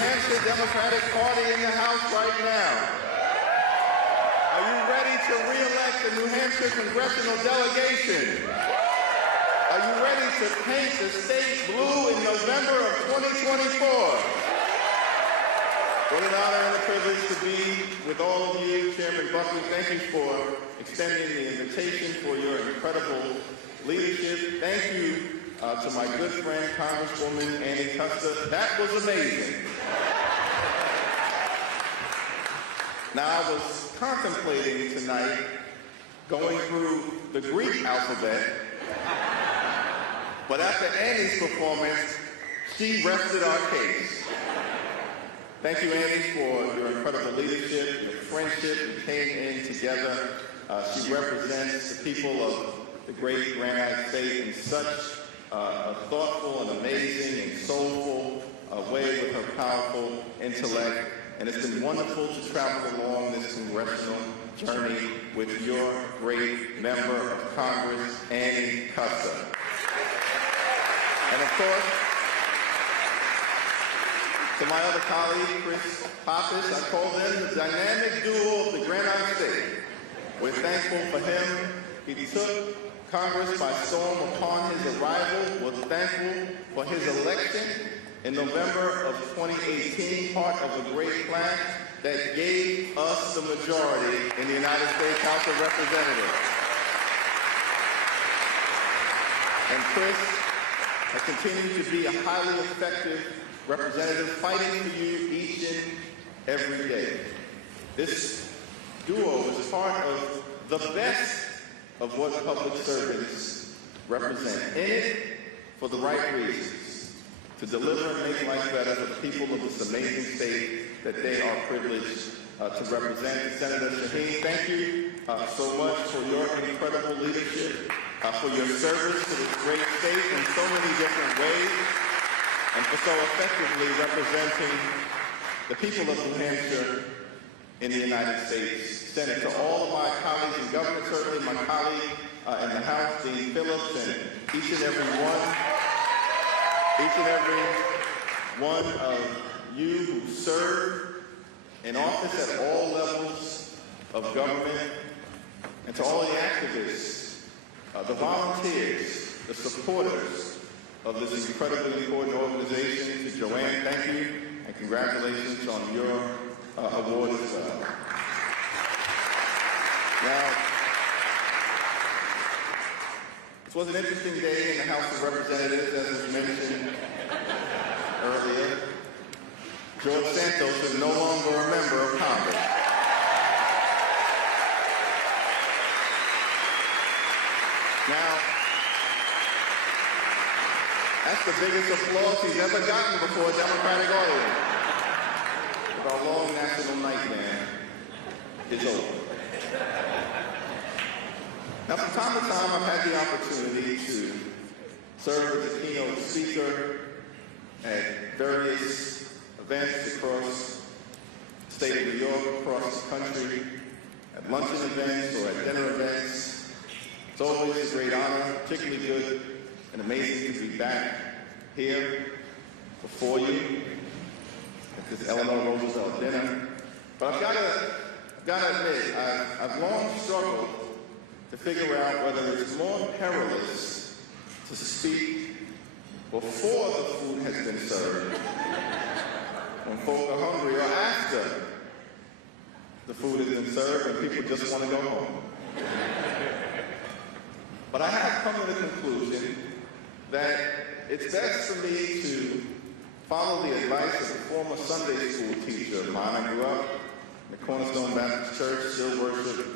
Hampshire Democratic Party in the House right now? Are you ready to re-elect the New Hampshire congressional delegation? Are you ready to paint the state blue in November of 2024? What an honor and a privilege to be with all of you. Chairman Buckley, thank you for extending the invitation, for your incredible leadership. Thank you to my good friend, Congresswoman Annie Custer. That was amazing. Now, I was contemplating tonight going through the Greek alphabet, but after Annie's performance, she rested our case. Thank you, Annie, for your incredible leadership, your friendship. We came in together. She represents the people of the great Granite State in such a thoughtful and amazing and soulful way with her powerful intellect. And it's been wonderful to travel along this congressional journey with your great member of Congress, Annie Custer. And of course, to my other colleague, Chris Pappas, I call them the dynamic duo of the Granite State. We're thankful for him. He took Congress by storm upon his arrival. We're thankful for his election in November of 2018, part of a great plan that gave us the majority in the United States House of Representatives. And Chris has continued to be a highly effective representative, fighting for you each and every day. This duo is part of the best of what public servants represent. In it, for the right reasons, to deliver and make life better for the people of this amazing state that they are privileged to represent. Senator Shaheen, thank you so much for your incredible leadership, for your service to this great state in so many different ways, and for so effectively representing the people of New Hampshire in the United States Senate. To all of my colleagues in government, certainly my colleague in the House, Dean Phillips, and each and every one of you who serve in office at all levels of government, and to all the activists, the volunteers, the supporters of this incredibly important organization. To Joanne, thank you, and congratulations on your award as well. Now, this was an interesting day in the House of Representatives, as was mentioned earlier. George Santos is no longer a member of Congress. Now, that's the biggest applause he's ever gotten before a Democratic audience. But our long national nightmare is over. Now, from time to time, I've had the opportunity to serve as a keynote speaker at various events across the state of New York, across the country, at luncheon events or at dinner events. It's always a great honor, particularly good and amazing to be back here before you at this Eleanor Roosevelt dinner. But I've got to admit, I've long struggled to figure out whether it's more perilous to speak before the food has been served, when folk are hungry, or after the food has been served and people just want to go home. But I have come to the conclusion that it's best for me to follow the advice of a former Sunday school teacher of mine. I grew up in the Cornerstone Baptist Church, still worship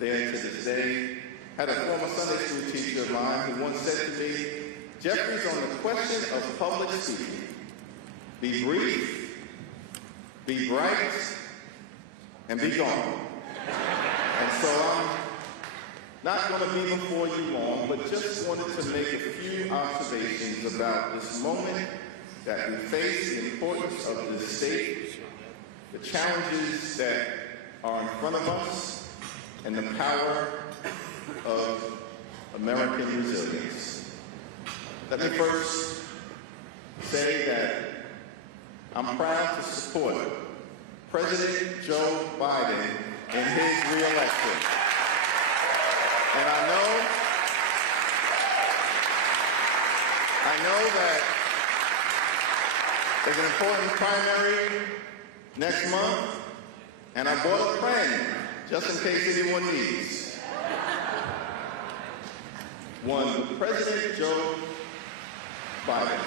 there to this day. Had a former Sunday school teacher of mine who once said to me, Jeffries, on the question of public speaking, be brief, be bright, and be gone. And so I'm not going to be before you long, but just wanted to make a few observations about this moment that we face, the importance of this state, the challenges that are in front of us, and the power of American resilience. Let me first say that I'm proud to support President Joe Biden in his re-election. And I know that there's an important primary next month, and I bought a pen just in case anyone needs one. President Joe Biden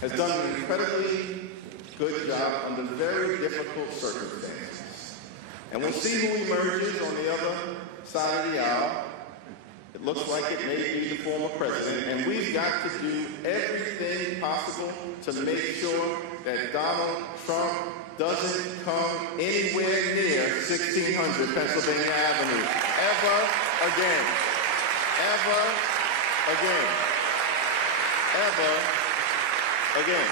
has done an incredibly good job under very difficult circumstances. And we'll see who emerges on the other side of the aisle. It looks like it may be the former president, and we've got to do everything possible to make sure that Donald Trump doesn't come anywhere near 1600 Pennsylvania Avenue ever again. Ever again. Ever again.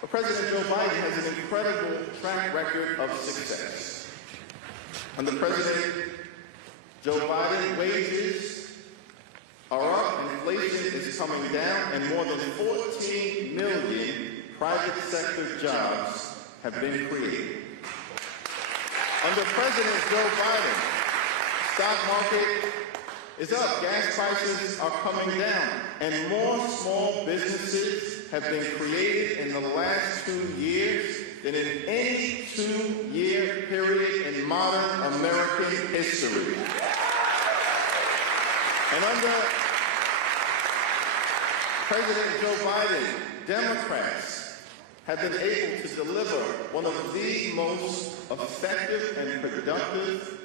But President Joe Biden has an incredible track record of success. Under President Joe Biden, wages are up, inflation is coming down, and more than 14 million private sector jobs have been created. Under President Joe Biden, stock market is up, gas prices are coming down, and more small businesses have been created in the last 2 years than in any 2-year period in modern American history. And under President Joe Biden, Democrats have been able to deliver one of the most effective and productive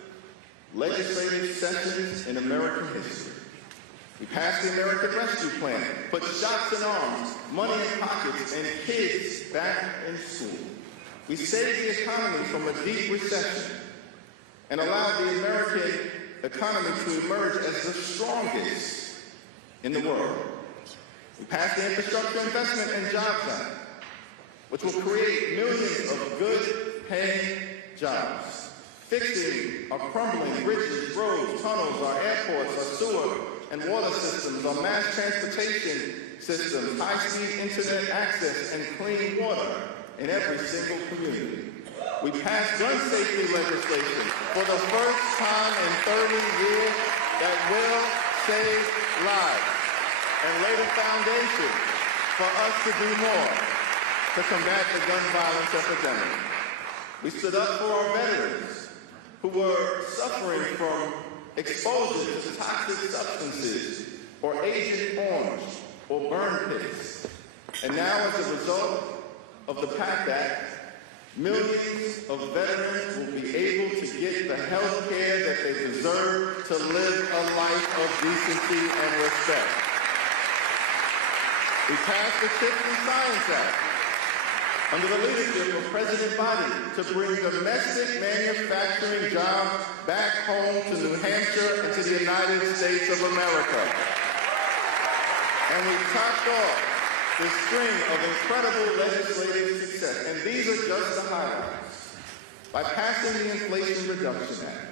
legislative sessions in American history. We passed the American Rescue Plan, put shots in arms, money in pockets, and kids back in school. We saved the economy from a deep recession and allowed the American economy to emerge as the strongest in the world. We passed the Infrastructure Investment and Jobs Act, which will create millions of good-paying jobs, fixing our crumbling bridges, roads, tunnels, our airports, our sewer and water systems, our mass transportation systems, high-speed internet access, and clean water in every single community. We passed gun safety legislation for the first time in 30 years that will save lives and lay the foundation for us to do more to combat the gun violence epidemic. We stood up for our veterans who were suffering from exposure to toxic substances or Agent Orange or burn pits. And now, as a result of the PACT Act, millions of veterans will be able to get the health care that they deserve to live a life of decency and respect. We passed the Chips and Science Act under the leadership of President Biden to bring domestic manufacturing jobs back home to New Hampshire and to the United States of America. And we topped off this string of incredible legislative success, and these are just the highlights. By passing the Inflation Reduction Act,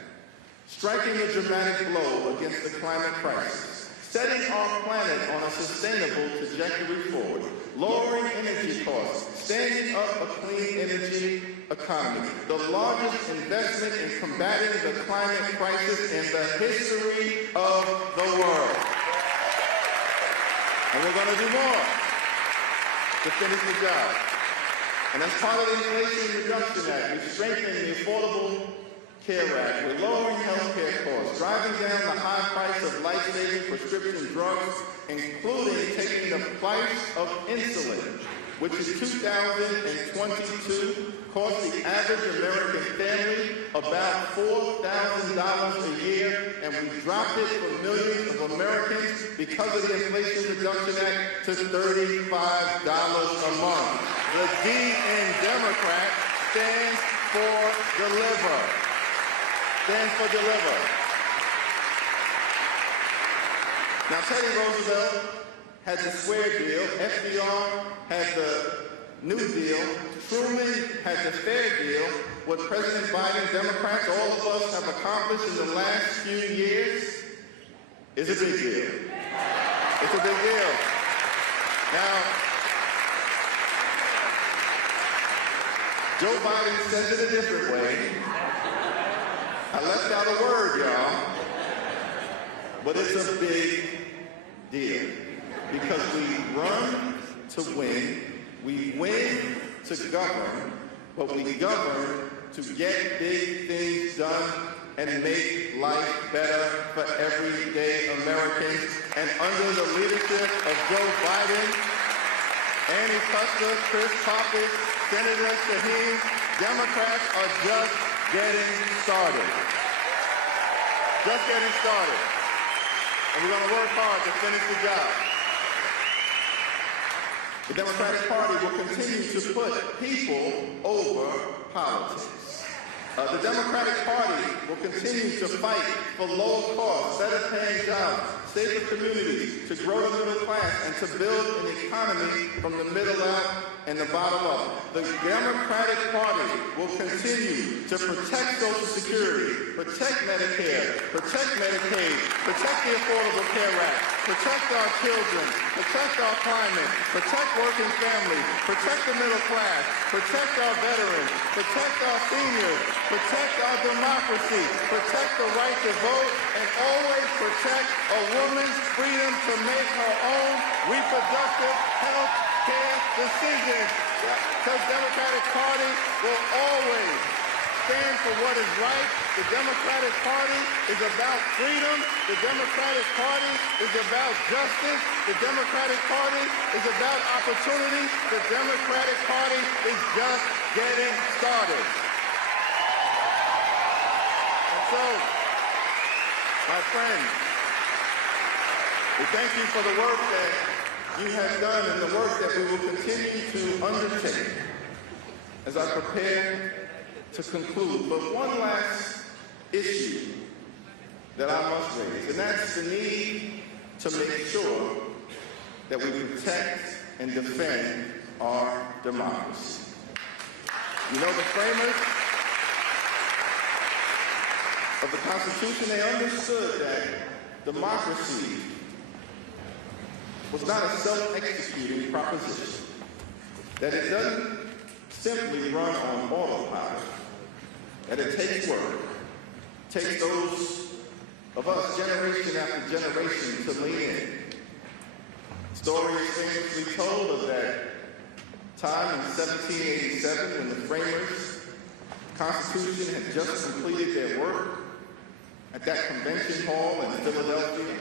striking a dramatic blow against the climate crisis, setting our planet on a sustainable trajectory forward, lowering energy costs, standing up a clean energy economy, the largest investment in combating the climate crisis in the history of the world. And we're going to do more to finish the job. And as part of the Inflation Reduction Act, we strengthened the Affordable Care Act. We're lowering health care costs, driving down the high price of life-saving prescription drugs, including taking the price of insulin, which in 2022 cost the average American family about $4,000 a year, and we dropped it for millions of Americans because of the Inflation Reduction Act to $35 a month. The D in Democrat stands for deliver. Stands for deliver. Now, Teddy Roosevelt had the square deal, FDR had the New Deal, Truman had the fair deal. What President Biden, Democrats, all of us have accomplished in the last few years is a big deal. It's a big deal. Now, Joe Biden says it a different way. I left out a word, y'all. But it's a big deal. Because we run to win, we win to govern, but we govern to get big things done and make life better for everyday Americans. And under the leadership of Joe Biden, Annie Kuster, Chris Pappas, Senator Hakeem, Democrats are just getting started. Just getting started. And we're going to work hard to finish the job. The Democratic Party will continue to put people over politics. The Democratic Party will continue to fight for low cost, better paying jobs, safer communities, to grow the middle class, and to build an economy from the middle out and the bottom up. The Democratic Party will continue to protect Social Security, protect Medicare, protect Medicaid, protect the Affordable Care Act, protect our children, protect our climate, protect working families, protect the middle class, protect our veterans, protect our seniors, protect our democracy, protect the right to vote, and always protect a woman's freedom to make her own reproductive health care decisions. The Democratic Party will always stand for what is right. The Democratic Party is about freedom. The Democratic Party is about justice. The Democratic Party is about opportunity. The Democratic Party is just getting started. And so, my friends, we thank you for the work that you have done and the work that we will continue to undertake as I prepare to conclude. But one last issue that I must raise, and that's the need to make sure that we protect and defend our democracy. You know, the framers of the Constitution, they understood that democracy was not a self-executing proposition, that it doesn't simply run on autopilot, that it takes work, takes those of us generation after generation to lean in. Stories famously told of that time in 1787 when the framers' Constitution had just completed their work at that convention hall in Philadelphia.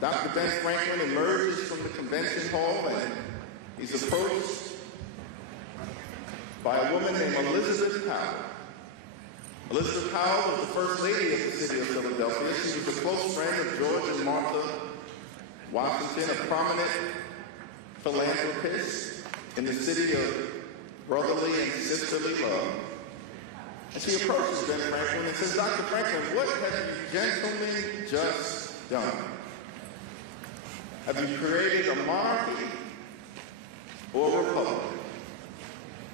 Dr. Ben Franklin emerges from the convention hall and he's approached by a woman named Elizabeth Powell. Elizabeth Powell was the first lady of the city of Philadelphia. She was a close friend of George and Martha Washington, a prominent philanthropist in the city of brotherly and sisterly love. And she approaches Ben Franklin and says, Dr. Franklin, what have you gentlemen just done? Have you created a monarchy or a republic?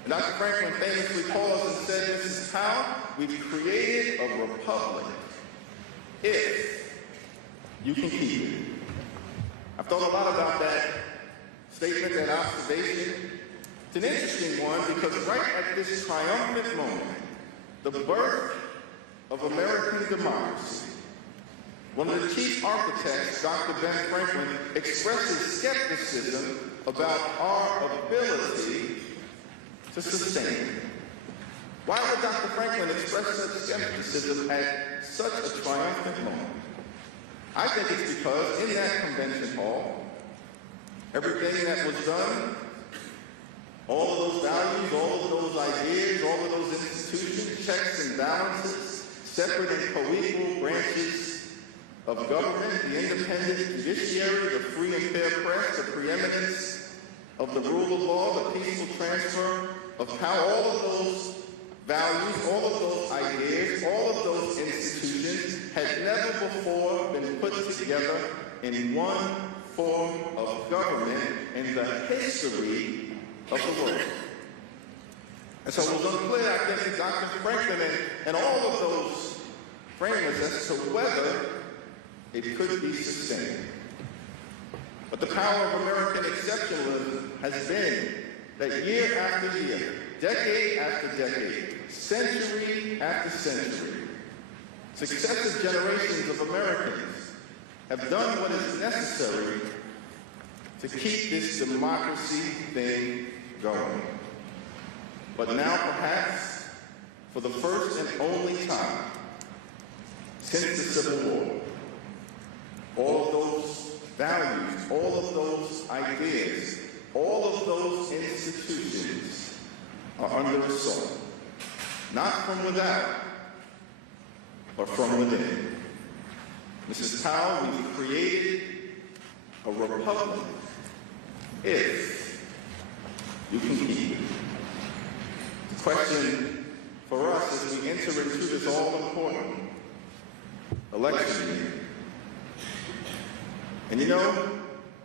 And Dr. Franklin famously paused and said, this is how we've created a republic if you can keep it. I've thought a lot about that statement, that observation. It's an interesting one because right at this triumphant moment, the birth of American democracy, one of the chief architects, Dr. Ben Franklin, expresses skepticism about our ability to sustain it. Why would Dr. Franklin express such skepticism at such a triumphant moment? I think it's because in that convention hall, everything that was done, all of those values, all of those ideas, all of those institutions, checks and balances, separate and co-equal branches of government, the independent judiciary, the free and fair press, the preeminence of the rule of law, the peaceful transfer of power, all of those values, all of those ideas, all of those institutions had never before been put together in one form of government in the history of the world. And so it was unclear, I think, to Dr. Franklin and all of those framers as to whether it could be sustained. But But the power of American exceptionalism has been that year after year, decade after decade, century after century, successive generations of Americans have done what is necessary to keep this democracy thing going. But now, perhaps, for the first and only time since the Civil War, all of those values, all of those ideas, all of those institutions are under assault, not from without, but from within. Mrs. Powell, we've created a republic if you can keep it. The question for us as we enter into this all-important election year. And you know,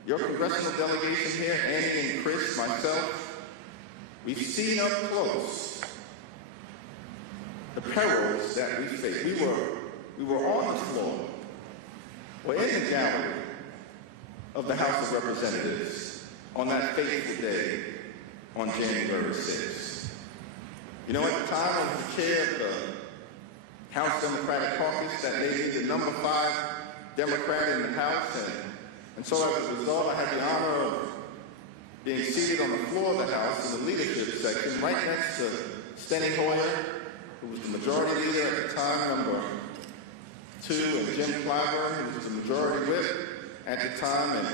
your congressional delegation here, Annie and Chris, myself, we've seen up close the perils that we face. We were on the floor, or in the gallery of the House of Representatives on that fateful day on January 6th. You know, at the time I was chair of the House Democratic Caucus, that made me the number 5 Democrat in the House, and so as a result, I had the honor of being seated on the floor of the House in the leadership section, right next to Steny Hoyer, who was the majority leader at the time, number 2, and Jim Clyburn, who was the majority whip at the time, and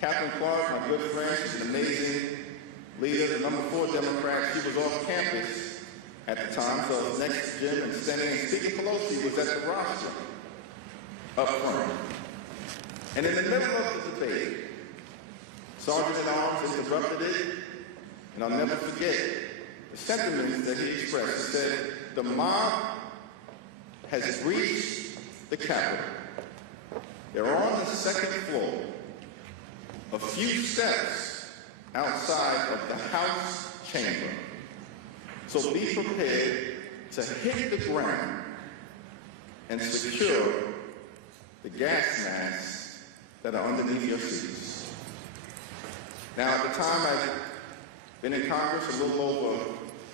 Catherine Clark, my good friend, she's an amazing leader, the number 4 Democrat. She was off campus at the time, so next to Jim and Steny, and Speaker Pelosi was at the rostrum up front. And in the middle of the debate, Sergeant-at-Arms interrupted it, and I'll never forget the sentiments that he expressed. He said, the mob has breached the Capitol. They're on the second floor, a few steps outside of the House chamber. So be prepared to hit the ground and secure the gas masks that are underneath your seats. Now, at the time I've been in Congress a little over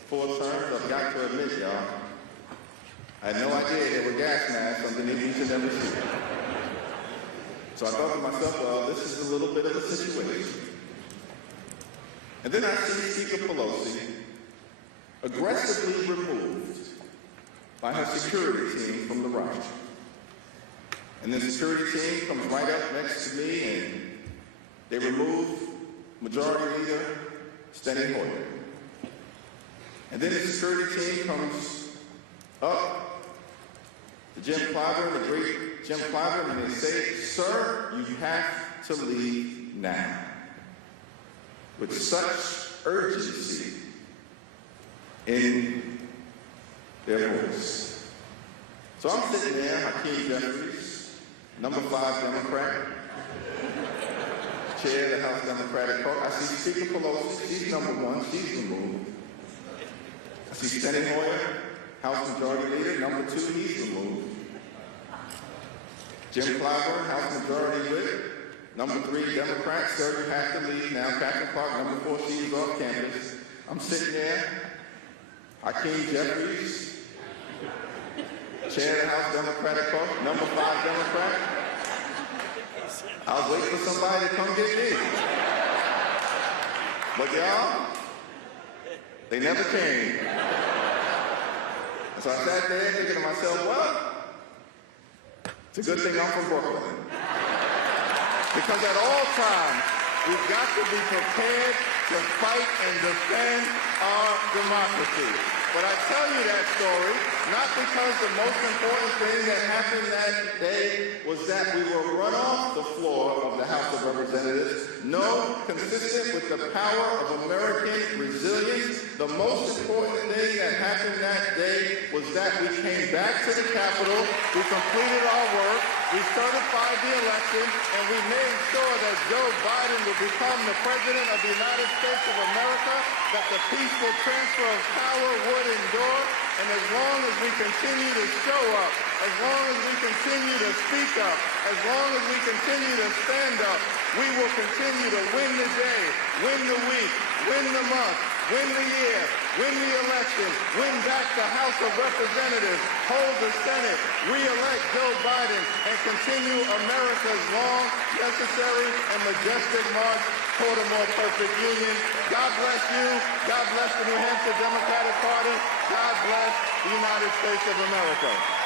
4 terms, I've got to admit, y'all, I had no idea there were gas masks underneath each and every seat. So I thought to myself, well, this is a little bit of a situation. And then I see Speaker Pelosi aggressively removed by her security team from the rostrum. And the security team comes right up next to me, and they remove Majority Leader Steny Hoyer. And then the security team comes up to Jim Clyburn, the great Jim Clyburn, and they say, sir, you have to leave now. With such urgency in their voice. So I'm sitting there, Hakeem Jeffries, number 5 Democrat, chair of the House Democratic Party. I see Speaker Pelosi, she's number 1, she's removed. I see Steny Hoyer, House Majority Leader, number 2, he's removed. Jim Clyburn, House Majority Whip, number 3 Democrat, sir, you have to leave now. Catherine Clark, number 4, she's off campus. I'm sitting there, Hakeem Jeffries, chair of the House Democratic Party, number 5 Democrat. I was waiting for somebody to come get me. But y'all, they never came. And so I sat there thinking to myself, well, it's a good thing I'm from Brooklyn. Because at all times, we've got to be prepared to fight and defend our democracy. But I tell you that story not because the most important thing that happened that day was that we were run off the floor of the House of Representatives. No, consistent with the power of American resilience, the most important thing that happened that day was that we came back to the Capitol, we completed our work, we certified the election, and we made sure that Joe Biden would become the President of the United States of America, that the peaceful transfer of power would endure, And as long as we continue to show up, as long as we continue to speak up, as long as we continue to stand up, we will continue to win the day, win the week, win the month, win the year, win the election, win back the House of Representatives, hold the Senate, re-elect Joe Biden, and continue America's long, necessary, and majestic march toward a more perfect union. God bless you. God bless the New Hampshire Democratic Party. God bless the United States of America.